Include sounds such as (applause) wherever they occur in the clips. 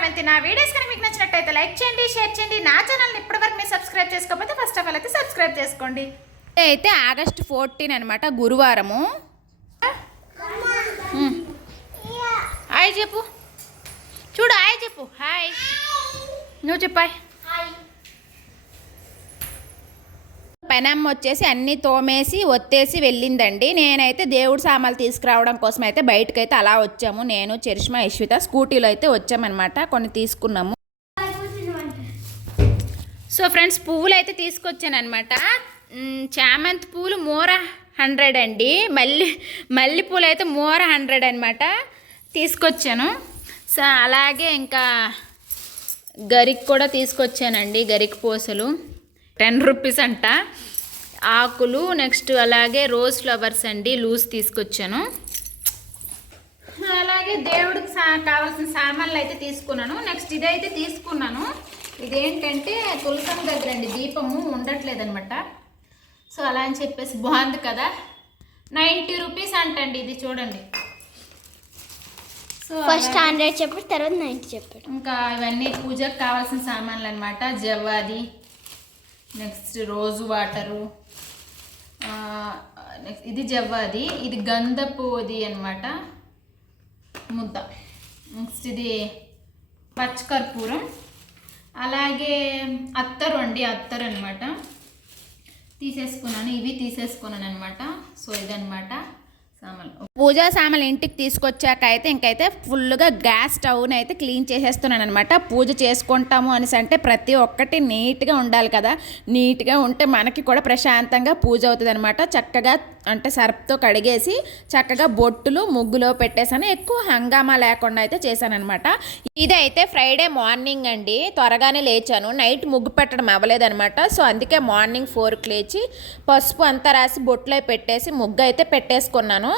శ్రవంతి నా వీడియోస్ కనుక మీకు నచ్చినట్టయితే లైక్ చేయండి షేర్ చేయండి. నా ఛానల్ని ఇప్పటివరకు మీరు సబ్స్క్రైబ్ చేసుకోకపోతే ఫస్ట్ ఆఫ్ ఆల్ అయితే సబ్స్క్రైబ్ చేసుకోండి. అయితే ఆగస్ట్ ఫోర్టీన్ అనమాట గురువారము. హాయ్ చెప్పు. చూడు హాయ్ చెప్పు. హాయ్. నువ్వు చెప్పాయ్ పెనమ్మ వచ్చేసి అన్నీ తోమేసి ఒత్తేసి వెళ్ళిందండి. నేనైతే దేవుడి సామాన్లు తీసుకురావడం కోసం అయితే బయటకైతే అలా వచ్చాము. నేను చరిష్మా యశ్విత స్కూటీలో అయితే వచ్చామన్నమాట. కొన్ని తీసుకున్నాము. సో ఫ్రెండ్స్ పువ్వులు అయితే తీసుకొచ్చాను అనమాట చామంతి పూలు మోర హండ్రెడ్ అండి. మల్లి మల్లె పూలు అయితే మోర హండ్రెడ్ అనమాట తీసుకొచ్చాను. సో అలాగే ఇంకా గరికి కూడా తీసుకొచ్చానండి గరికి పూసలు. టెన్ రూపీస్ అంట. ఆకులు నెక్స్ట్ అలాగే రోజ్ ఫ్లవర్స్ అండి లూజ్ తీసుకొచ్చాను. అలాగే దేవుడికి సా కావాల్సిన సామాన్లు అయితే తీసుకున్నాను. నెక్స్ట్ ఇదైతే తీసుకున్నాను. ఇదేంటంటే తులసం దగ్గర అండి దీపము ఉండట్లేదు అనమాట సో అలా అని చెప్పేసి బాగుంది కదా. నైంటీ రూపీస్ అంటండి ఇది చూడండి. సో ఫస్ట్ హండ్రెడ్ చెప్పాడు తర్వాత నైన్టీ చెప్పాడు. ఇంకా ఇవన్నీ పూజకు కావాల్సిన సామాన్లు అనమాట జవ్వాది నెక్స్ట్ రోజు వాటరు. నెక్స్ట్ ఇది జవ్వాది ఇది గంధపుది అనమాట ముద్ద. నెక్స్ట్ ఇది పచ్చకర్పూరం. అలాగే అత్తరు అండి అత్తరు అనమాట తీసేసుకున్నాను ఇవి తీసేసుకున్నాను అనమాట సో ఇదనమాట పూజా సామాన్లు ఇంటికి తీసుకొచ్చాక అయితే ఇంకైతే ఫుల్గా గ్యాస్ స్టవ్ని అయితే క్లీన్ చేసేస్తున్నాను అనమాట పూజ చేసుకుంటాము అనేసి అంటే ప్రతి ఒక్కటి నీట్గా ఉండాలి కదా. నీట్గా ఉంటే మనకి కూడా ప్రశాంతంగా పూజ అవుతుంది అనమాట చక్కగా అంటే సర్ఫ్తో కడిగేసి చక్కగా బొట్టులు ముగ్గులో పెట్టేసాను. ఎక్కువ హంగామా లేకుండా అయితే చేశాను అనమాట ఇదైతే ఫ్రైడే మార్నింగ్ అండి. త్వరగానే లేచాను. నైట్ ముగ్గు పెట్టడం అవ్వలేదనమాట సో అందుకే మార్నింగ్ ఫోర్కి లేచి పసుపు అంతా రాసి బొట్లో పెట్టేసి ముగ్గు అయితే పెట్టేసుకున్నాను.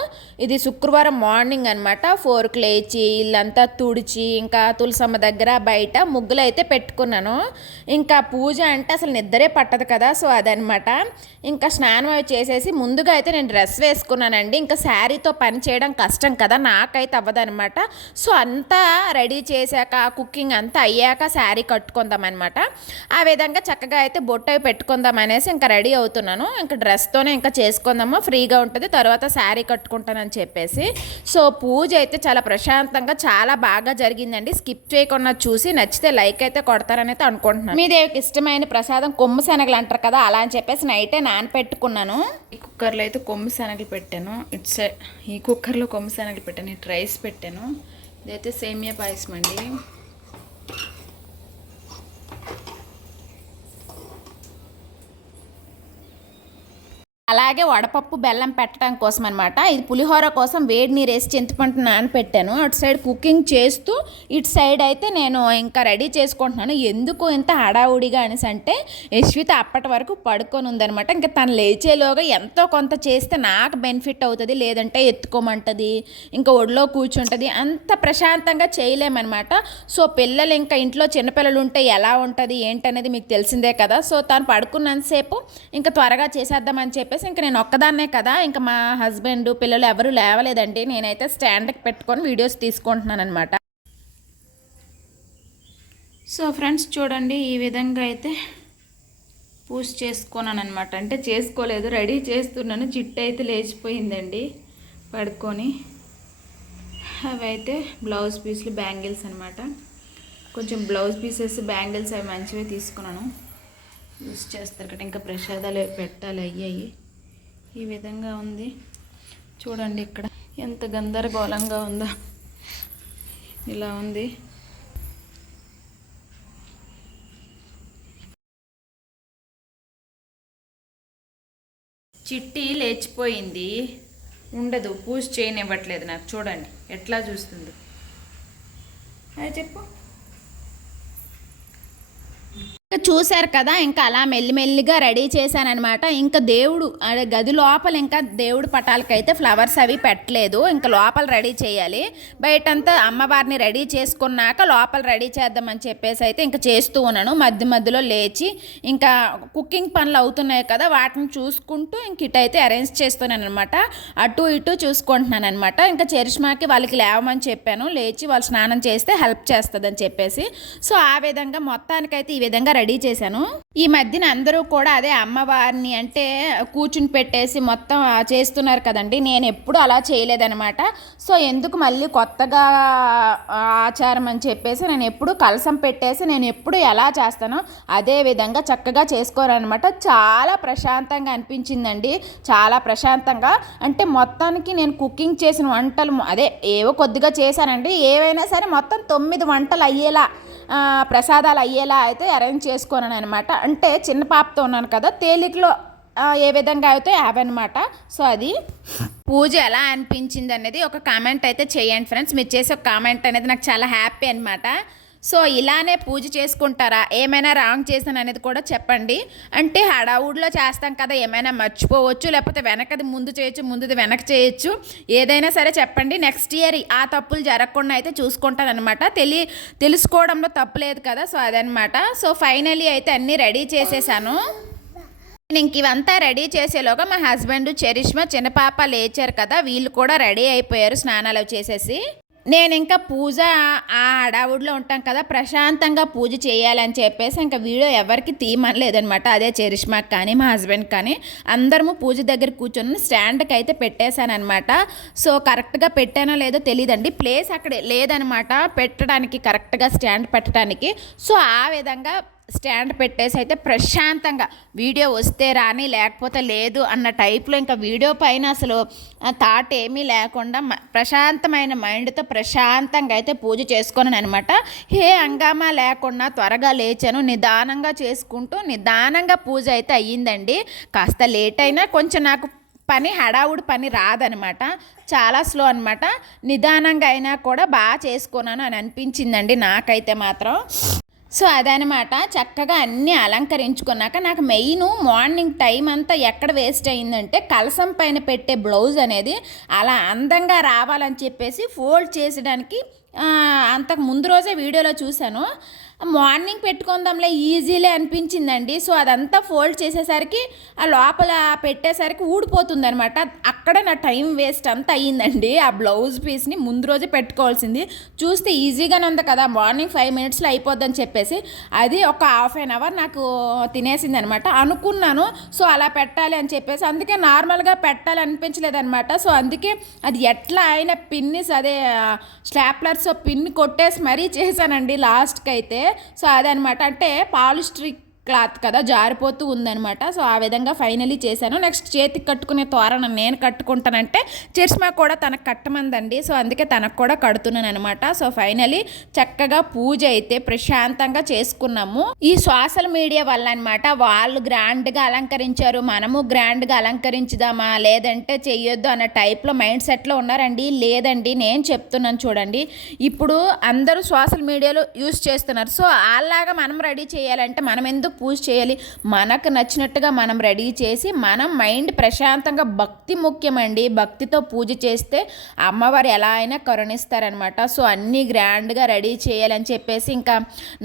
ఇది శుక్రవారం మార్నింగ్ అనమాట ఫోర్కి లేచి ఇల్లంతా తుడిచి ఇంకా తులసమ్మ దగ్గర బయట ముగ్గులు అయితే పెట్టుకున్నాను. ఇంకా పూజ అంటే అసలు నిద్రే పట్టదు కదా సో అదనమాట ఇంకా స్నానం అవి చేసేసి ముందుగా అయితే నేను డ్రెస్ వేసుకున్నానండి. ఇంకా శారీతో పని చేయడం కష్టం కదా నాకైతే అవ్వదనమాట సో అంతా రెడీ చేశాక కుకింగ్ అంతా అయ్యాక శారీ కట్టుకుందామన్నమాట. ఆ విధంగా చక్కగా అయితే బొట్టు అవి పెట్టుకుందాం అనేసి ఇంకా రెడీ అవుతున్నాను. ఇంకా డ్రెస్తోనే ఇంకా చేసుకుందాము ఫ్రీగా ఉంటుంది. తర్వాత శారీ కట్టుకుంటానని చెప్పేసి. సో పూజ అయితే చాలా ప్రశాంతంగా చాలా బాగా జరిగిందండి. స్కిప్ చేయకుండా చూసి నచ్చితే లైక్ అయితే కొడతారని అయితే అనుకుంటున్నాను. మీ దేవుకి ఇష్టమైన ప్రసాదం కొమ్ము శనగలు అంటారు కదా అలా అని చెప్పేసి నైటే నానపెట్టుకున్నాను. ఈ కుక్కర్లో అయితే కొమ్ము శనగలు పెట్టాను. ఇటు సైడ్ ఈ కుక్కర్లో కొమ్ము శనగలు పెట్టాను. ఇటు రైస్ పెట్టాను. ఇదైతే సేమియా పాయసం అండి. అలాగే వడపప్పు బెల్లం పెట్టడం కోసం అనమాట ఇది పులిహోర కోసం వేడి నీరు వేసి చింతపండు నానపెట్టాను. అటు సైడ్ కుకింగ్ చేస్తూ ఇటు సైడ్ అయితే నేను ఇంకా రెడీ చేసుకుంటున్నాను. ఎందుకు ఇంత హడావుడిగా అనేసి అంటే యశ్విత అప్పటి వరకు పడుకొని ఉందనమాట ఇంకా తను లేచేలోగా ఎంతో కొంత చేస్తే నాకు బెనిఫిట్ అవుతుంది లేదంటే ఎత్తుకోమంటుంది ఇంకా ఒడిలో కూర్చుంటుంది. అంత ప్రశాంతంగా చేయలేమన్నమాట. సో పిల్లలు ఇంకా ఇంట్లో చిన్నపిల్లలు ఉంటే ఎలా ఉంటుంది ఏంటనేది మీకు తెలిసిందే కదా. సో తను పడుకున్నంతసేపు ఇంకా త్వరగా చేసేద్దామని చెప్పేసి ఇంకా నేను ఒక్కదాన్నే కదా ఇంకా మా హస్బెండ్ పిల్లలు ఎవరు లేవలేదండి. నేనైతే స్టాండ్కి పెట్టుకొని వీడియోస్ తీసుకుంటున్నాను అనమాట సో ఫ్రెండ్స్ చూడండి ఈ విధంగా అయితే పూజ చేసుకున్నాను అనమాట అంటే చేసుకోలేదు రెడీ చేస్తున్నాను. చిట్టు అయితే లేచిపోయిందండి పడుకొని. అవి అయితే బ్లౌజ్ పీస్లు బ్యాంగిల్స్ అనమాట కొంచెం బ్లౌజ్ పీసెస్ బ్యాంగిల్స్ అవి మంచివి తీసుకున్నాను. యూస్ చేస్తారు కదా ఇంకా ప్రసాదాలు పెట్టాలి అయ్యాయి. ఈ విధంగా ఉంది. చూడండి ఇక్కడ ఎంత గందరగోళంగా ఉందో. ఇలా ఉంది. చిట్టి లేచిపోయింది. ఉండదు పూజ చేయనివ్వట్లేదు నాకు. చూడండి ఎట్లా చూస్తుంది. అది చెప్పు. చూశారు కదా ఇంకా అలా మెల్లిమెల్లిగా రెడీ చేశాననమాట ఇంకా దేవుడు అదే గది లోపల ఇంకా దేవుడు పటాలకైతే ఫ్లవర్స్ అవి పెట్టలేదు. ఇంకా లోపల రెడీ చేయాలి. బయటంతా అమ్మవారిని రెడీ చేసుకున్నాక లోపల రెడీ చేద్దామని చెప్పేసి అయితే ఇంకా చేస్తూ ఉన్నాను. మధ్య మధ్యలో లేచి ఇంకా కుకింగ్ పనులు అవుతున్నాయి కదా వాటిని చూసుకుంటూ ఇంక ఇటైతే అరేంజ్ చేస్తున్నాను అనమాట అటు ఇటు చూసుకుంటున్నాను అనమాట ఇంకా చరిష్మాకి వాళ్ళకి లేవమని చెప్పాను. లేచి వాళ్ళు స్నానం చేస్తే హెల్ప్ చేస్తుందని చెప్పేసి. సో ఆ విధంగా మొత్తానికైతే ఈ విధంగా రెడీ చేశాను. ఈ మధ్యన అందరూ కూడా అదే అమ్మవారిని అంటే కూర్చుని పెట్టేసి మొత్తం చేస్తున్నారు కదండి. నేను ఎప్పుడు అలా చేయలేదనమాట సో ఎందుకు మళ్ళీ కొత్తగా ఆచారం అని చెప్పేసి నేను ఎప్పుడు కలసం పెట్టేసి నేను ఎప్పుడు ఎలా చేస్తానో అదే విధంగా చక్కగా చేసుకోరనమాట చాలా ప్రశాంతంగా అనిపించిందండి. చాలా ప్రశాంతంగా. అంటే మొత్తానికి నేను కుకింగ్ చేసిన వంటలు అదే ఏవో కొద్దిగా చేశానండి. ఏవైనా సరే మొత్తం తొమ్మిది వంటలు అయ్యేలా ప్రసాదాలు అయ్యేలా అయితే అరేంజ్ చేసుకున్నాను అనమాట అంటే చిన్న పాపతో ఉన్నాను కదా తేలికలో ఏ విధంగా అయితే అవన్నమాట సో అది పూజ ఎలా అనిపించింది అనేది ఒక కామెంట్ అయితే చేయండి ఫ్రెండ్స్. మీరు చేసే ఒక కామెంట్ అనేది నాకు చాలా హ్యాపీ అనమాట సో ఇలానే పూజ చేసుకుంటారా? ఏమైనా రాంగ్ చేశాను అనేది కూడా చెప్పండి. అంటే హడావుడిలో చేస్తాం కదా ఏమైనా మర్చిపోవచ్చు లేకపోతే వెనకది ముందు చేయొచ్చు ముందుది వెనక చేయొచ్చు. ఏదైనా సరే చెప్పండి. నెక్స్ట్ ఇయర్ ఆ తప్పులు జరగకుండా అయితే చూసుకుంటాను అనమాట తెలి తెలుసుకోవడంలో తప్పు లేదు కదా సో అదనమాట సో ఫైనలీ అయితే అన్నీ రెడీ చేసేసాను. నేను ఇంక ఇవంతా రెడీ చేసేలోగా మా హస్బెండ్ చరిష్మా చిన్న పాప లేచారు కదా వీళ్ళు కూడా రెడీ అయిపోయారు స్నానాలు చేసేసి. నేను ఇంకా పూజ ఆ హడావుడిలో ఉంటాం కదా ప్రశాంతంగా పూజ చేయాలని చెప్పేసి ఇంకా వీడియో ఎవరికి తీయమనలేదనమాట అదే చరిష్మాకి కానీ మా హస్బెండ్ కానీ అందరము పూజ దగ్గర కూర్చొని స్టాండ్కి అయితే పెట్టేశానమాట సో కరెక్ట్గా పెట్టానో లేదో తెలియదండి ప్లేస్ అక్కడ లేదనమాట పెట్టడానికి కరెక్ట్గా స్టాండ్ పెట్టడానికి. సో ఆ విధంగా స్టాండ్ పెట్టేసి అయితే ప్రశాంతంగా వీడియో వస్తే రాని లేకపోతే లేదు అన్న టైప్లో ఇంకా వీడియో పైన అసలు థాట్ ఏమీ లేకుండా ప్రశాంతమైన మైండ్తో ప్రశాంతంగా అయితే పూజ చేసుకున్నాను అనమాట ఏ హంగామా లేకుండా త్వరగా లేచాను నిదానంగా చేసుకుంటూ నిదానంగా పూజ అయితే అయ్యిందండి. కాస్త లేట్ అయినా కొంచెం నాకు పని హడావుడి పని రాదనమాట. చాలా స్లో అనమాట నిదానంగా అయినా కూడా బాగా చేసుకున్నాను అని అనిపించిందండి నాకైతే మాత్రం. సో అదనమాట. చక్కగా అన్నీ అలంకరించుకున్నాక నాకు మెయిన్ మార్నింగ్ టైం అంతా ఎక్కడ వేస్ట్ అయిందంటే కలసం పైన పెట్టే బ్లౌజ్ అనేది అలా అందంగా రావాలని చెప్పేసి ఫోల్డ్ చేసడానికి అంతకు ముందు రోజే వీడియోలో చూశాను. మార్నింగ్ పెట్టుకుందాంలే ఈజీలే అనిపించిందండి. సో అదంతా ఫోల్డ్ చేసేసరికి ఆ లోపల పెట్టేసరికి ఊడిపోతుంది అనమాట అక్కడ నా టైం వేస్ట్ అంతా అయ్యిందండి. ఆ బ్లౌజ్ పీస్ని ముందు రోజే పెట్టుకోవాల్సింది. చూస్తే ఈజీగానే ఉంది కదా మార్నింగ్ ఫైవ్ మినిట్స్లో అయిపోద్దని చెప్పేసి. అది ఒక హాఫ్ అన్ అవర్ నాకు తినేసింది అనమాట అనుకున్నాను సో అలా పెట్టాలి అని చెప్పేసి. అందుకే నార్మల్గా పెట్టాలనిపించలేదనమాట సో అందుకే అది ఎట్లా అయినా పిన్నిస్ అదే స్టాప్లర్స్ పిన్ కొట్టేసి మరీ చేశానండి లాస్ట్కి అయితే సో అదనమాట. అంటే పాలు స్ట్రిక్ క్లాత్ కదా జారిపోతూ ఉందనమాట సో ఆ విధంగా ఫైనలీ చేశాను. నెక్స్ట్ చేతికి కట్టుకునే తోరణం నేను కట్టుకుంటానంటే చరిష్మా కూడా తనకు కట్టమందండి. సో అందుకే తనకు కూడా కడుతున్నాను అనమాట సో ఫైనలీ చక్కగా పూజ అయితే ప్రశాంతంగా చేసుకున్నాము. ఈ సోషల్ మీడియా వల్ల అనమాట వాళ్ళు గ్రాండ్గా అలంకరించారు. మనము గ్రాండ్గా అలంకరించుదామా? లేదంటే చెయ్యొద్దు అన్న టైప్లో మైండ్ సెట్లో ఉన్నారండి. లేదండి నేను చెప్తున్నాను చూడండి. ఇప్పుడు అందరూ సోషల్ మీడియాలో యూస్ చేస్తున్నారు. సో అలాగా మనం రెడీ చేయాలంటే మనం ఎందుకు పూజ చేయాలి. మనకు నచ్చినట్టుగా మనం రెడీ చేసి మనం మైండ్ ప్రశాంతంగా భక్తి ముఖ్యమండి. భక్తితో పూజ చేస్తే అమ్మవారు ఎలా అయినా కరుణిస్తారనమాట సో అన్నీ గ్రాండ్గా రెడీ చేయాలని చెప్పేసి ఇంకా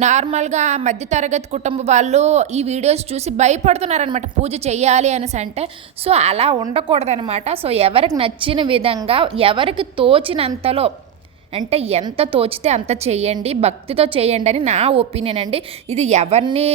నార్మల్గా మధ్యతరగతి కుటుంబ వాళ్ళు ఈ వీడియోస్ చూసి భయపడుతున్నారనమాట పూజ చేయాలి అనేసి అంటే సో అలా ఉండకూడదనమాట సో ఎవరికి నచ్చిన విధంగా ఎవరికి తోచినంతలో అంటే ఎంత తోచితే అంత చేయండి భక్తితో చేయండి అని నా ఒపీనియన్ అండి. ఇది ఎవరిని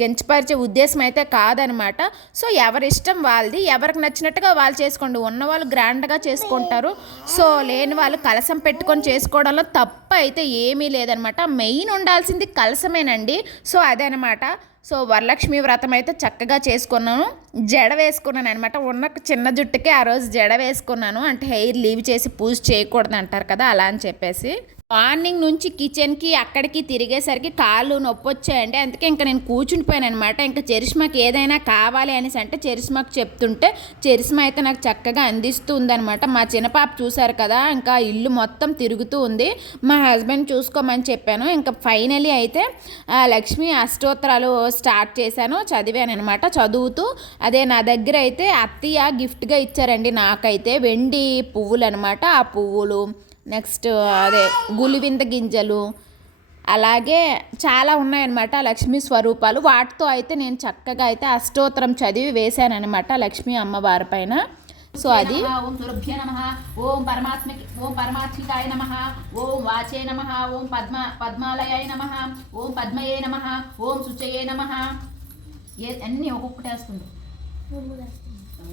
కించపరిచే ఉద్దేశం అయితే కాదనమాట. సో ఎవరి ఇష్టం వాళ్ళది. ఎవరికి నచ్చినట్టుగా వాళ్ళు చేసుకోండి. ఉన్నవాళ్ళు గ్రాండ్గా చేసుకుంటారు. సో లేని వాళ్ళు కలసం పెట్టుకొని చేసుకోవడంలో తప్పు అయితే ఏమీ లేదనమాట. మెయిన్ ఉండాల్సింది కలసమేనండి. సో అదనమాట. సో వరలక్ష్మి వ్రతం అయితే చక్కగా చేసుకున్నాను. జడ వేసుకున్నాను అనమాట ఉన్న చిన్న జుట్టుకే ఆ రోజు జడ వేసుకున్నాను. అంటే హెయిర్ లీవ్ చేసి పూజ చేయకూడదు అంటారు కదా అలా అని చెప్పేసి. మార్నింగ్ నుంచి కిచెన్కి అక్కడికి తిరిగేసరికి కాళ్ళు నొప్పి వచ్చాయండి అందుకే ఇంకా నేను కూర్చుండిపోయాను అనమాట ఇంకా చెరిష్మాకి ఏదైనా కావాలి అనేసి అంటే చెరిష్మాకి చెప్తుంటే చెరిష్మా అయితే నాకు చక్కగా అందిస్తూ ఉందనమాట మా చిన్నపాప చూశారు కదా ఇంకా ఇల్లు మొత్తం తిరుగుతూ ఉంది. మా హస్బెండ్ చూసుకోమని చెప్పాను. ఇంకా ఫైనలీ అయితే లక్ష్మి అష్టోత్తరాలు స్టార్ట్ చేశాను చదివాను అనమాట చదువుతూ అదే నా దగ్గర అయితే అత్తయ్య గిఫ్ట్గా ఇచ్చారండి నాకైతే. వెండి పువ్వులు అనమాట ఆ పువ్వులు నెక్స్ట్ అదే గులివింద గింజలు అలాగే చాలా ఉన్నాయన్నమాట లక్ష్మీ స్వరూపాలు. వాటితో అయితే నేను చక్కగా అయితే అష్టోత్తరం చదివి వేశానన్నమాట లక్ష్మీ అమ్మవారి పైన. సో అది ఓం సురభ్య నమ ఓం పరమాత్మకి ఓం పరమాత్మికాయ నమ ఓం వాచే నమ ఓం పద్మ పద్మాలయాయ నమ ఓం పద్మయే నమ ఓం శుచయే నమ. ఏ అన్నీ ఒక్కొక్కటి వేస్తుంది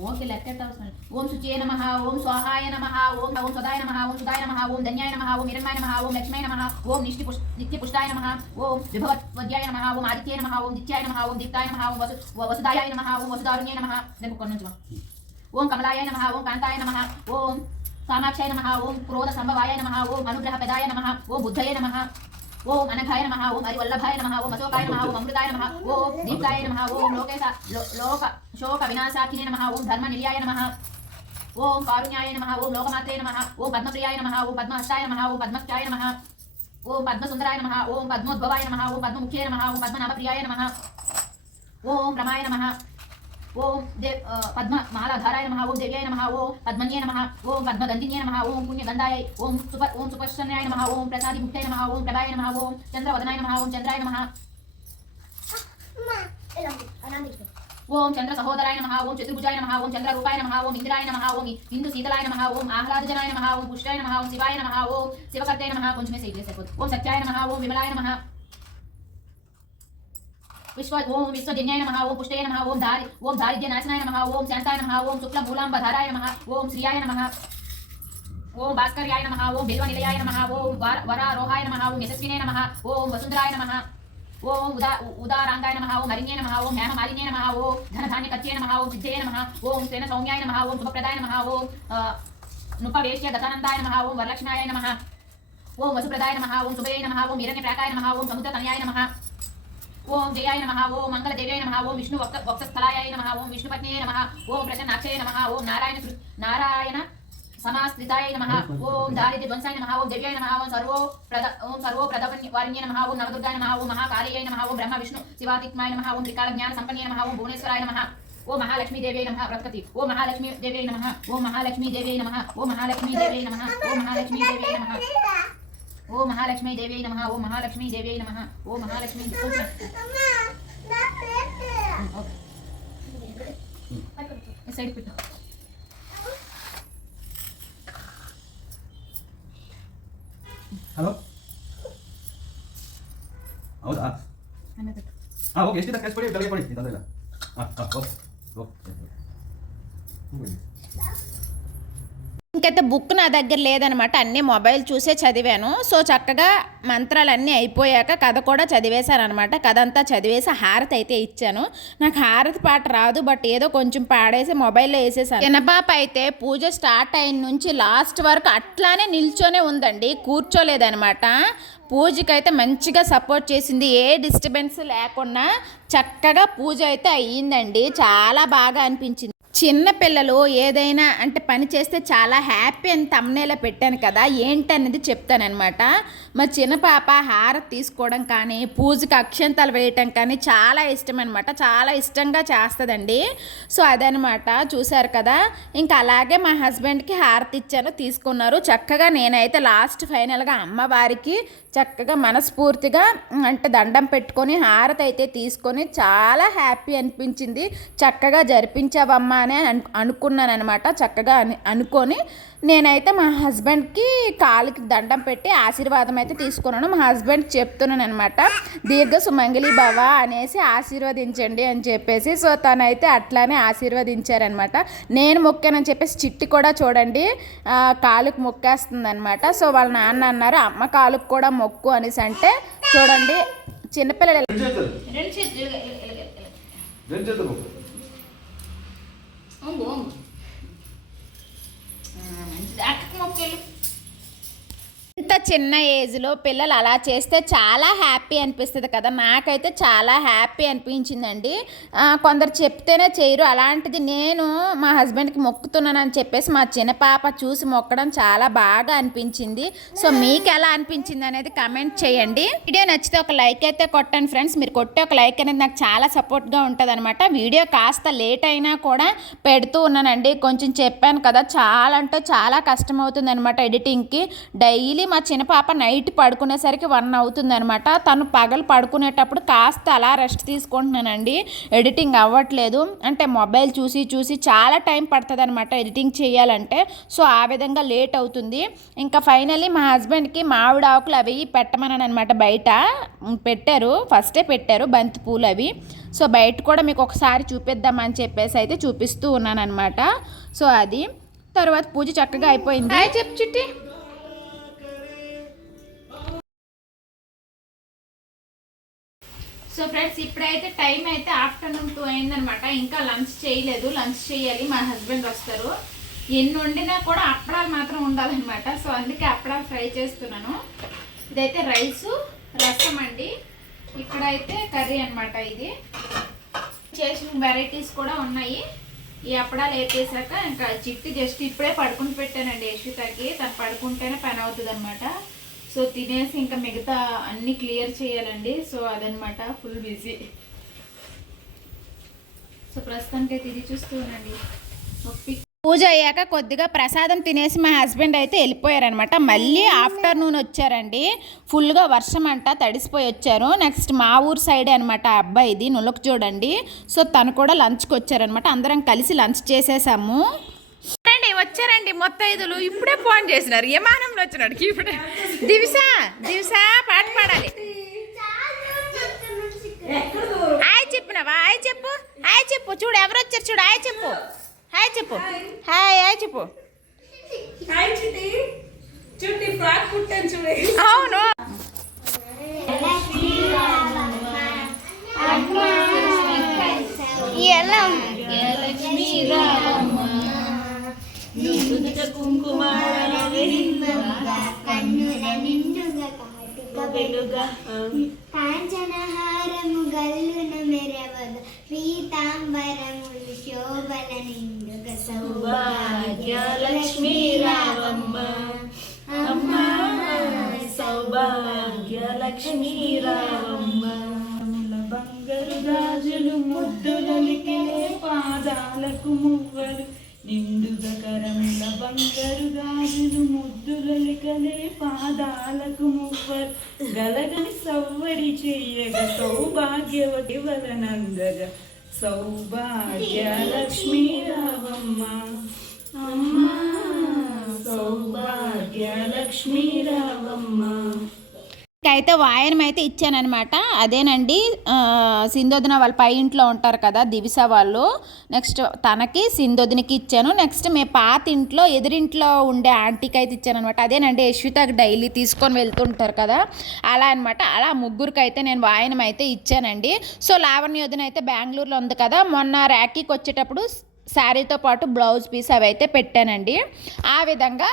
ఓకే లెక్కెట్ అవసరం ఓం శుచే నమ ఓం స్వాహాయ నమ ఓం ఓం సదాయ నమ ఓం సుదాయ నమ ఓం ధన్యాయ నమ ఓం హిరణ్యాయ నమ ఓం లక్ష్మీ నమ ఓం నిష్టి పుష్ నిత్య పుష్టాయ నమ ఓం విభవత్వద్యాయ నమ ఓం ఆదిత్యాయ నమ ఓం దిత్యాయ నమ ఓం దీప్తాయ నమ ఓం వసు వసుదాయ నమ ఓం వసుదారుణ్యాయ నమ నేను ఒక్కడి నుంచి ఓం కమలాయ నమ ఓం కాంతాయ నమ ఓం కామాక్షాయ నమ ఓం క్రోధ సంభవాయ నమ ఓం అనుగ్రహ పెదాయ నమ ఓం బుద్ధయ నమ ఓం అనఘాయ నమ ఓం హరివల్లభాయ నమ ఓం అశోకాయ నమ ఓం అమృతాయ నమ ఓం దీప్తాయ నమ ఓం లోకేశ లోక శోక వినాశాకినే నమ ఓం ధర్మ నిలయాయ నమ ఓం కారుణ్యాయ నమ ఓం లోకమాత్రే నమ ఓం పద్మప్రియాయ నమ ఓం పద్మహస్తాయ నమ ఓం పద్మక్షాయ నమ ఓం పద్మసుందరాయ నమ ఓం పద్మోద్భవాయ నమ ఓం పద్మముఖ్యే నమ ఓం పద్మనాభప్రియాయ నమ ఓం రమాయ నమ ఓం దే ఆ, పద్మ మహాలాధారాయ నమ ఓం దేవ్యాయ నమ ఓం పద్మన్యే నమ ఓం పద్మగంధిన్యే నమ ఓం పుణ్యగంధాయ ఓం సుప ఓం సుపర్శన్యాయ నమ ఓం ప్రసాది ముక్తయ నమ ఓం ప్రభాయ నమ ఓం చంద్రవదనాయ నమ ఓం చంద్రాయ నమ ఓం చంద్ర సహోదరాయ నమ ఓం చతుర్భుజాయ నమ ఓం చంద్ర రూపాయ నమ ఓం ఇంద్రాయ నమ ఓం ఇందు శీతలాయ నమ ఓం ఆహ్లాదజనాయ నమ ఓం పుష్టాయ నమ ఓం శివాయ నమ ఓం శివకర్తయ నమ కొంచెమే సేవ్ చేసేపోదు ఓం సత్యాయ నమ ఓం విమలాయ నమ విశ్వ ఓం విశ్వజన్యాయ నమ ఓం పుష్టయ నమ ఓం దారి ఓం దారిద్ర్య నాశనాయ నమ ఓం శాంతాయ నమ ఓం శుక్ల మూలాంబధారాయ నమ ఓం శ్రియాయ నమ ఓం భాస్కర్యాయ నమ ఓం బిల్వ నిలయాయ నమ ఓం వర వరారోహాయ నమ ఓం యశస్వినే నమ ఓం వసుంధరాయ నమ ఓం ఉదా ఉదారాంగాయ నమ ఓం హరిణ్యే నమ ఓం హేమ మాలిన్యే నమ ఓం ధనధాన్య కత్యే నమ ఓం సిద్ధయే నమ ఓం సేన సౌమ్యాయ నమ ఓం శుభప్రదాయ నమ ఓం ఆ, నృపవేశ్య దశానందాయ నమ ఓం వరలక్ష్మాయ నమ ఓం వసుప్రదాయ నమ ఓం శుభయే నమ ఓం హిరణ్య ప్రాకాయ నమ ఓం జయాయ నమ ఓం మంగళ దేవ్యాయ నమ ఓం విష్ణు వక్ష స్థలాయ నమ ఓం విష్ణుపత్న్యే నమ ఓం ప్రసన్నాక్షయ నమ ఓం నారాయణ నారాయణ సమాశ్రితాయ నమ ఓం దారిద్ర్య ధ్వంసాయ నమ ఓం దివ్యాయ నమ ఓం సర్వో ప్రద ఓం సర్వో ప్రదవన్య నమ ఓం నవదుర్గాయ నమ ఓం మహాకాళీయ నమ ఓం బ్రహ్మ విష్ణు శివాతిక్మాయ నమ ఓం త్రికాల జ్ఞాన సంపన్య నమ ఓం భువనేశ్వరాయ నమ ఓ మహాలక్ష్మీ దేవే నమ ప్రకృతి ఓ మహాలక్ష్మీ దేవే నమ ఓ మహాలక్ష్మీ దేవే నమ ఓ మహాలక్ష్మీ దేవే నమ ఓ మహాలక్ష్మీ దేవే నమ ఓం మహాలక్ష్మీ దేవ్యై నమ ఓం మహాలక్ష్మీ దేవ్యై నమ ఓం మహాలక్ష్మీ ఓకే సైడ్ పెట్టు ಹಲೋ ಹೌದಾ ಅನ್ನ పెట్టు ಹಾಂ ಓಕೆ ಎಷ್ಟಿದೆ ಕಳಿಸ್ಕೊಡಿ ಬೆಳಗ್ಗೆ ಕೊಡಿ ತೊಂದರೆ ಇಲ್ಲ ಹಾಂ ಹಾಂ ಓಕೆ ಓಕೆ ఇంకైతే బుక్ నా దగ్గర లేదనమాట. అన్నీ మొబైల్ చూసే చదివాను. సో చక్కగా మంత్రాలన్నీ అయిపోయాక కథ కూడా చదివేశాను అనమాట కథ అంతా చదివేసి హారతి అయితే ఇచ్చాను. నాకు హారతి పాట రాదు బట్ ఏదో కొంచెం పాడేసి మొబైల్లో వేసేసాను. చిన్నపాప అయితే పూజ స్టార్ట్ అయిన నుంచి లాస్ట్ వరకు అట్లానే నిల్చొనే ఉందండి. కూర్చోలేదనమాట. పూజకైతే మంచిగా సపోర్ట్ చేసింది. ఏ డిస్టర్బెన్స్ లేకుండా చక్కగా పూజ అయితే అయ్యిందండి. చాలా బాగా అనిపించింది. చిన్న పిల్లలు ఏదైనా అంటే పని చేస్తే చాలా హ్యాపీ అని తమ్నేలా పెట్టాను కదా ఏంటనేది చెప్తానమాట మా చిన్న పాప హారతి తీసుకోవడం కానీ పూజకి అక్షంతలు వేయటం కానీ చాలా ఇష్టం అనమాట చాలా ఇష్టంగా చేస్తుందండి. సో అదనమాట చూశారు కదా ఇంకా అలాగే మా హస్బెండ్కి హారతి ఇచ్చాను తీసుకున్నారు. చక్కగా నేనైతే లాస్ట్ ఫైనల్గా అమ్మవారికి చక్కగా మనస్ఫూర్తిగా అంటే దండం పెట్టుకొని హారతి అయితే తీసుకొని చాలా హ్యాపీ అనిపించింది. చక్కగా జరిపించావమ్మా అని అను అనుకున్నాను అనమాట చక్కగా అని అనుకొని నేనైతే మా హస్బెండ్కి కాలుకి దండం పెట్టి ఆశీర్వాదం అయితే తీసుకున్నాను. మా హస్బెండ్ చెప్తున్నాను అనమాట దీర్ఘ సుమంగళి భవ అనేసి ఆశీర్వదించండి అని చెప్పేసి. సో తనైతే అట్లానే ఆశీర్వదించారనమాట నేను మొక్కానని చెప్పేసి చిట్టి కూడా చూడండి ఆ, కాలుకి మొక్కేస్తుంది అనమాట సో వాళ్ళ నాన్న అన్నారు అమ్మ కాలుకి కూడా మొక్కు అనేసి అంటే చూడండి చిన్నపిల్లలు రెండు చేతులు. రెండు చేతులు ఇంత చిన్న ఏజ్లో పిల్లలు అలా చేస్తే చాలా హ్యాపీ అనిపిస్తుంది కదా. నాకైతే చాలా హ్యాపీ అనిపించిందండి. కొందరు చెప్తేనే చేయరు. అలాంటిది నేను మా హస్బెండ్కి మొక్కుతున్నానని చెప్పేసి మా చిన్న పాప చూసి మొక్కడం చాలా బాగా అనిపించింది. సో మీకు ఎలా అనిపించింది అనేది కమెంట్ చేయండి. వీడియో నచ్చితే ఒక లైక్ అయితే కొట్టండి ఫ్రెండ్స్. మీరు కొట్టే ఒక లైక్ అనేది నాకు చాలా సపోర్ట్గా ఉంటుంది అనమాట వీడియో కాస్త లేట్ అయినా కూడా పెడుతూ ఉన్నానండి. కొంచెం చెప్పాను కదా చాలా అంటే చాలా కష్టం అవుతుంది అనమాట ఎడిటింగ్కి. డైలీ మా చిన్న పాప నైట్ పడుకునేసరికి వన్ అవుతుంది అనమాట తను పగలు పడుకునేటప్పుడు కాస్త అలా రెస్ట్ తీసుకుంటున్నానండి. ఎడిటింగ్ అవ్వట్లేదు. అంటే మొబైల్ చూసి చూసి చాలా టైం పడుతుంది అనమాట ఎడిటింగ్ చేయాలంటే. సో ఆ విధంగా లేట్ అవుతుంది. ఇంకా ఫైనల్లీ మా హస్బెండ్కి మామిడి ఆకులు అవి పెట్టమని అనమాట బయట. పెట్టారు. ఫస్టే పెట్టారు బంతి పూలు అవి. సో బయట కూడా మీకు ఒకసారి చూపిద్దామని చెప్పేసి అయితే చూపిస్తూ ఉన్నాను అనమాట సో అది. తర్వాత పూజ చక్కగా అయిపోయింది. చెప్పు చిట్టి. సో ఫ్రెండ్స్ ఇప్పుడైతే టైం అయితే ఆఫ్టర్నూన్ టూ అయిందనమాట. ఇంకా లంచ్ చేయలేదు. లంచ్ చేయాలి. మా హస్బెండ్ వస్తారు. ఎన్ని వండినా కూడా అప్పడాలు మాత్రం ఉండాలన్నమాట. సో అందుకే అప్పడాలు ఫ్రై చేస్తున్నాను. ఇదైతే రైసు రసం అండి. ఇక్కడైతే కర్రీ అనమాట ఇది. చేసిన వెరైటీస్ కూడా ఉన్నాయి. ఈ అప్పడాలు వేపేసాక ఇంకా చిట్టి జస్ట్ ఇప్పుడే పడుకుని పెట్టానండి యశ్వితకి. తను పడుకుంటేనే పని అవుతుంది అనమాట సో తినేసి ఇంకా మిగతా అన్ని క్లియర్ చేయాలండి. సో అదనమాట ఫుల్ బిజీ. సో ప్రస్తుతానికి అయితే ఇది చూస్తూ ఉండండి. పూజ అయ్యాక కొద్దిగా ప్రసాదం తినేసి మా హస్బెండ్ అయితే వెళ్ళిపోయారనమాట. మళ్ళీ ఆఫ్టర్నూన్ వచ్చారండి. ఫుల్గా వర్షం అంట తడిసిపోయి వచ్చారు. నెక్స్ట్ మా ఊరు సైడే అనమాట ఆ అబ్బాయిది నులక చూడండి సో తను కూడా లంచ్కి వచ్చారనమాట. అందరం కలిసి లంచ్ చేసేసాము. వచ్చారండి మొత్తైదులు ఇప్పుడే ఫోన్ చేసినారు. విమానంలో వచ్చినాడు? ఇప్పుడే. దివిసా దివిసా పాట పాడాలి. హాయ్ చెప్పినవా? హాయ్ చెప్పు. హాయ్ చెప్పు. చూడు ఎవరు వచ్చారు చూడు. హాయ్ చెప్పు. హాయ్ చెప్పు. హాయ్ హాయ్ చెప్పు. హాయ్ చిట్టి. అవును ఎలా కన్నుల నిండుగా కాటుక కాంచనహారము గల్లున మెరవగ పీతాంబరములు శోభల నిండుగ సౌభాగ్య లక్ష్మీ రావమ్మ. అమ్మా సౌభాగ్య లక్ష్మీ రావమ్మ. బంగారు గాజులు ముద్దులలికిలే పాదాలకు కరముల బంగారు గాజులు ముద్దులలికలే పాదాలకు మువ్వలు గలగని సవ్వడి చెయ్యగ సౌభాగ్యవతి వలనందగ. సౌభాగ్య లక్ష్మీ రావమ్మ. అమ్మా సౌభాగ్య లక్ష్మీ రావమ్మ. అయితే వాయనం అయితే ఇచ్చానమాట అదేనండి సింధోదిన వాళ్ళ పై ఇంట్లో ఉంటారు కదా దివిస వాళ్ళు. నెక్స్ట్ తనకి సింధోదినికి ఇచ్చాను. నెక్స్ట్ మీ పాత ఇంట్లో ఎదురింట్లో ఉండే ఆంటీకి అయితే ఇచ్చానమాట అదేనండి యశ్వితకి డైలీ తీసుకొని వెళ్తుంటారు కదా. అలా అనమాట అలా ముగ్గురికి అయితే నేను వాయనం అయితే ఇచ్చానండి. సో లావణ్యోదిన అయితే బెంగళూరులో ఉంది కదా. మొన్న ర్యాకీకి వచ్చేటప్పుడు శారీతో పాటు బ్లౌజ్ పీస్ అవి అయితే పెట్టానండి. ఆ విధంగా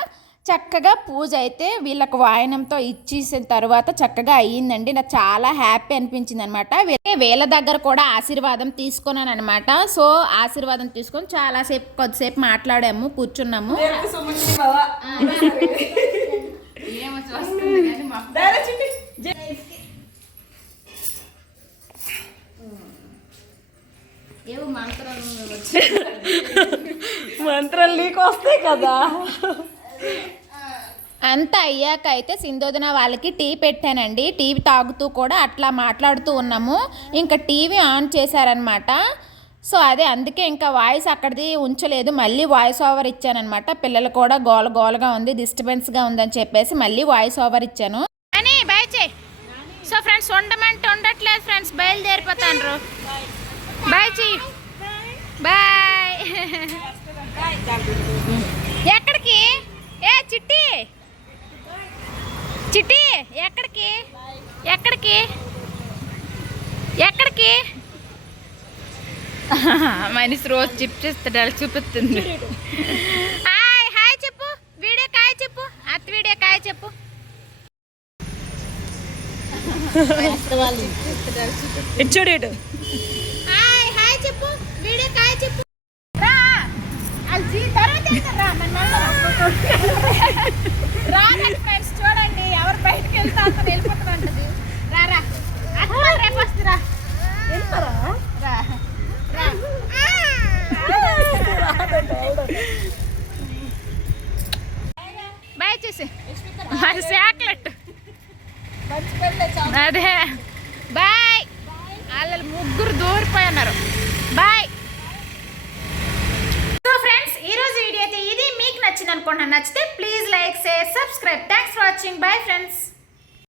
చక్కగా పూజ అయితే వీళ్ళకు వాయనంతో ఇచ్చేసిన తర్వాత చక్కగా అయ్యిందండి. నాకు చాలా హ్యాపీ అనిపించింది అనమాట వీళ్ళ దగ్గర కూడా ఆశీర్వాదం తీసుకున్నాను అనమాట సో ఆశీర్వాదం తీసుకొని చాలాసేపు కొద్దిసేపు మాట్లాడాము కూర్చున్నాము. (laughs) మంత్రాలు నీకు వస్తాయి కదా. అంతా అయ్యాక అయితే సింధోదన వాళ్ళకి టీ పెట్టానండి. టీ తాగుతూ కూడా అట్లా మాట్లాడుతూ ఉన్నాము. ఇంకా టీవీ ఆన్ చేశారనమాట సో అదే అందుకే ఇంకా వాయిస్ అక్కడిది ఉంచలేదు. మళ్ళీ వాయిస్ ఓవర్ ఇచ్చానమాట పిల్లలు కూడా గోల గోలగా ఉంది డిస్టర్బెన్స్గా ఉందని చెప్పేసి మళ్ళీ వాయిస్ ఓవర్ ఇచ్చాను. అని బాయ్ చేయి. సో ఫ్రెండ్స్ ఉండమంటే ఉండట్లేదు ఫ్రెండ్స్. బయలుదేరిపోతాండ్రు. బాయ్ చెయ్యి బాయ్. (laughs) ఎక్కడికి? ఏ చిట్టి! చిట్టి ఎక్కడికి? ఎక్కడికి? ఎక్కడికి? మనిషి రోజు చిప్ చేస్తాడు అలా చూపిస్తుంది. హాయ్ హాయ్ చెప్పు. వీడియో కాయ చెప్పు. అత్త వీడియో కాయ చెప్పు. ఇటు హాయ్ హాయ్ చెప్పు. వీడియో హాయ్ చెప్పు. రా. జీ తర్వాత రా రానండి ఫ్రెండ్స్ చూడండి ఎవరు బయటకు వెళ్తా అంత వెళ్ళిపోతుందంటది రా రా. అక్క రేపు వస్తురా రా. రా బాయ్ చేసి. అది చాక్లెట్. అదే. బాయ్. వాళ్ళు ముగ్గురు దూరిపోయి ఉన్నారు. సో ఫ్రెండ్స్ ఈ రోజు వీడియో అయితే ఇది. మీకు నచ్చింది అనుకుంటున్నాను నచ్చితే please like share subscribe thanks for watching bye friends